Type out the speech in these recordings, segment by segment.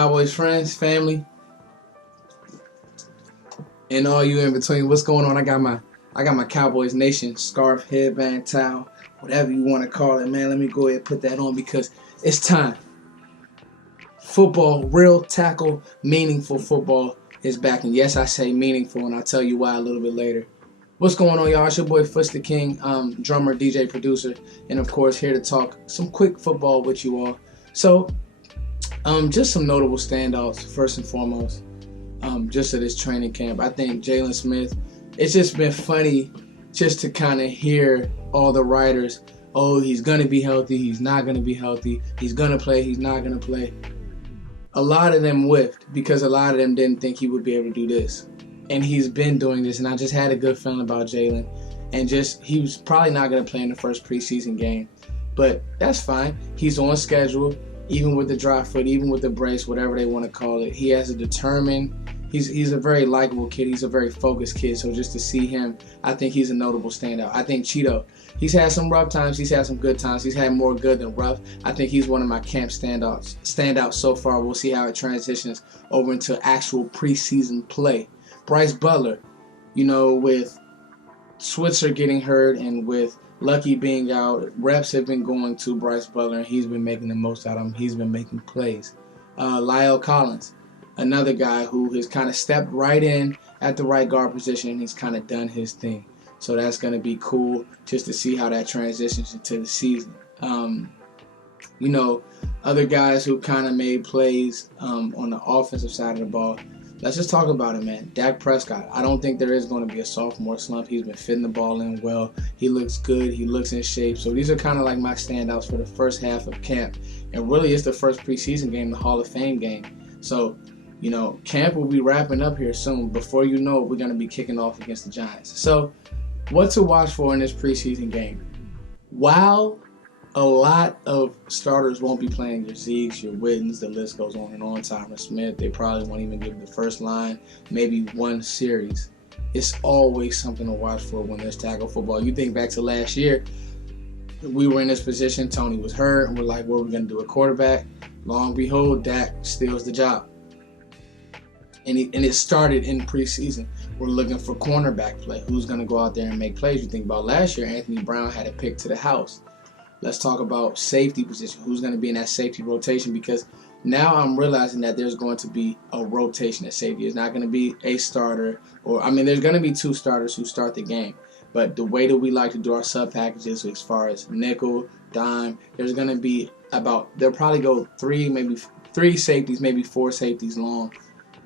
Cowboys friends, family, and all you in between. What's going on? I got my Cowboys Nation scarf, headband, towel, whatever you want to call it, man. Let me go ahead and put that on because it's time. Football, real tackle, meaningful football is back. And yes, I say meaningful, and I'll tell you why a little bit later. What's going on, y'all? It's your boy Foots the King, drummer, DJ, producer, and of course here to talk some quick football with you all. So, just some notable standouts first and foremost. Just at this training camp, I think Jaylon Smith. It's just been funny, just to kind of hear all the writers. Oh, he's gonna be healthy. He's not gonna be healthy. He's gonna play. He's not gonna play. A lot of them whiffed because a lot of them didn't think he would be able to do this. And he's been doing this, and I just had a good feeling about Jaylon. And he was probably not going to play in the first preseason game. But that's fine. He's on schedule, even with the dry foot, even with the brace, whatever they want to call it. He has a he's a very likable kid. He's a very focused kid. So just to see him, I think he's a notable standout. I think Cheeto, he's had some rough times. He's had some good times. He's had more good than rough. I think he's one of my camp standouts so far. We'll see how it transitions over into actual preseason play. Bryce Butler, with Switzer getting hurt and with Lucky being out, reps have been going to Bryce Butler, and he's been making the most out of him. He's been making plays. La'el Collins, another guy who has kind of stepped right in at the right guard position, and he's kind of done his thing. So that's going to be cool just to see how that transitions into the season. Other guys who kind of made plays on the offensive side of the ball. Let's just talk about it, man. Dak Prescott. I don't think there is going to be a sophomore slump. He's been fitting the ball in well. He looks good. He looks in shape. So these are kind of like my standouts for the first half of camp. And really, it's the first preseason game, the Hall of Fame game. So, camp will be wrapping up here soon. Before you know it, we're going to be kicking off against the Giants. So, what to watch for in this preseason game? While a lot of starters won't be playing, your Zeeks, your Wittens, the list goes on and on, Tyron Smith, they probably won't even give the first line, maybe one series. It's always something to watch for when there's tackle football. You think back to last year, we were in this position, Tony was hurt, and we're like, what are we going to do at quarterback? Lo and behold, Dak steals the job. And it started in preseason. We're looking for cornerback play. Who's going to go out there and make plays? You think about last year, Anthony Brown had a pick to the house. Let's talk about safety position. Who's going to be in that safety rotation? Because now I'm realizing that there's going to be a rotation at safety. It's not going to be a starter. There's going to be two starters who start the game. But the way that we like to do our sub-packages as far as nickel, dime, there's going to be they'll probably go three safeties, maybe four safeties long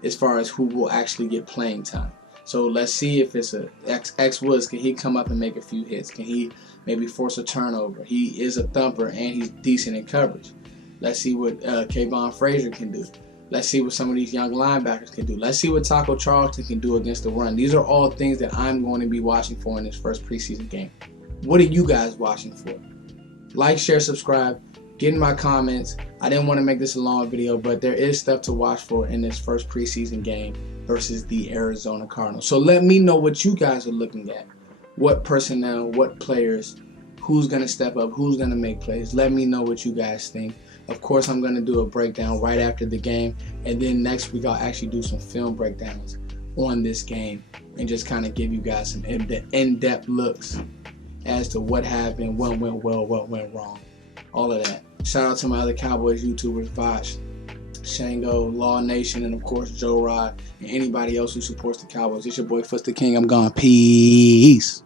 as far as who will actually get playing time. So let's see if it's X Woods. Can he come up and make a few hits? Can he maybe force a turnover? He is a thumper, and he's decent in coverage. Let's see what Kayvon Frazier can do. Let's see what some of these young linebackers can do. Let's see what Taco Charlton can do against the run. These are all things that I'm going to be watching for in this first preseason game. What are you guys watching for? Like, share, subscribe. Get in my comments. I didn't want to make this a long video, but there is stuff to watch for in this first preseason game versus the Arizona Cardinals. So let me know what you guys are looking at. What personnel, what players, who's going to step up, who's going to make plays. Let me know what you guys think. Of course, I'm going to do a breakdown right after the game. And then next week, I'll actually do some film breakdowns on this game and just kind of give you guys some in-depth looks as to what happened, what went well, what went wrong. All of that. Shout out to my other Cowboys YouTubers, Vosh, Shango, Law Nation, and of course Joe Rod, and anybody else who supports the Cowboys. It's your boy Foots the King. I'm gone. Peace.